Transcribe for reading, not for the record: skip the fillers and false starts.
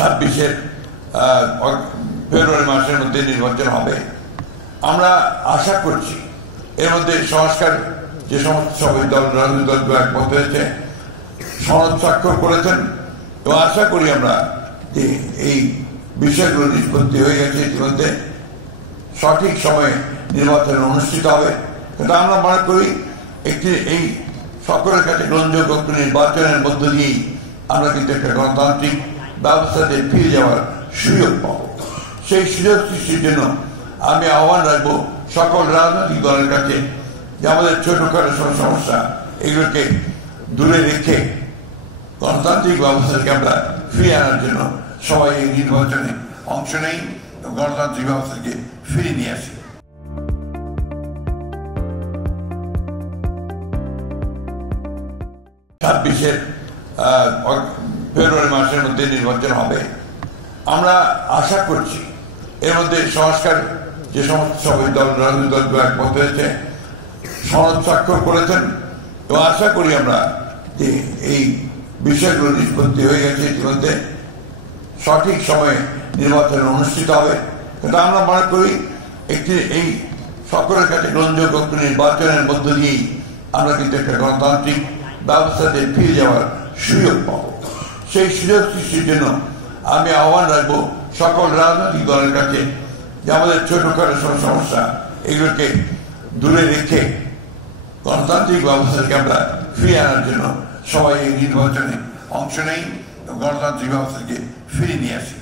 26 ফেব্রুয়ারি মাসের মধ্যে নির্বাচন হবে। আমরা আশা করছি এর মধ্যে সংস্কার যে সমস্ত সবাই রাজনৈতিক দলগুলো একমত হয়েছে, সনদ স্বাক্ষর করেছেন এবং আশা করি আমরা যে এই বিষয়গুলো নিষ্পত্তি হয়ে গেছে, ইতিমধ্যে সঠিক সময়ে নির্বাচন অনুষ্ঠিত হবে। কিন্তু আমরা মনে করি এই সকলের কাছে গ্রহণযোগ্য নির্বাচনের মধ্য দিয়েই আমরা কিন্তু একটা গণতান্ত্রিক ব্যবস্থাতে ফিরে যাওয়ার সুযোগ পাবো। সেই সুযোগ সৃষ্টির জন্য আমি আহ্বান রাখবো সকল রাজনৈতিক দলের কাছে যে আমাদের ছোটখাটো সমস্যা এগুলোকে দূরে রেখে গণতান্ত্রিক ব্যবস্থাকে আমরা ফিরিয়ে আনার জন্য সবাই এই নির্বাচনে অংশ নেই, গণতান্ত্রিক ব্যবস্থাকে ফিরিয়ে নিয়ে আসি। ফেব্রুয়ারি মাসের মধ্যে নির্বাচন হবে। আমরা আশা করছি এর মধ্যে সংস্কার যে সমস্ত সবাই রাজনৈতিক দলগুলো একমত হয়েছে, সনদ স্বাক্ষর করেছেন এবং আশা করি আমরা যে এই বিষয়গুলো নিষ্পত্তি হয়ে গেছে, ইতিমধ্যে সঠিক সময়ে নির্বাচন অনুষ্ঠিত হবে। কিন্তু আমরা মনে করি এই সকলের কাছে গ্রহণযোগ্য নির্বাচনের মধ্য দিয়েই আমরা কিন্তু একটা গণতান্ত্রিক ব্যবস্থাতে ফিরে যাওয়ার সুযোগ পাবো। সেই সুযোগ সৃষ্টির জন্য আমি আহ্বান রাখবো সকল রাজনৈতিক দলের কাছে যে আমাদের ছোটখাটো সমস্যা এগুলোকে দূরে রেখে গণতান্ত্রিক ব্যবস্থাকে আমরা ফিরিয়ে আনার জন্য সবাই এই নির্বাচনে অংশ নেই, গণতান্ত্রিক ব্যবস্থাকে ফিরিয়ে নিয়ে আসি।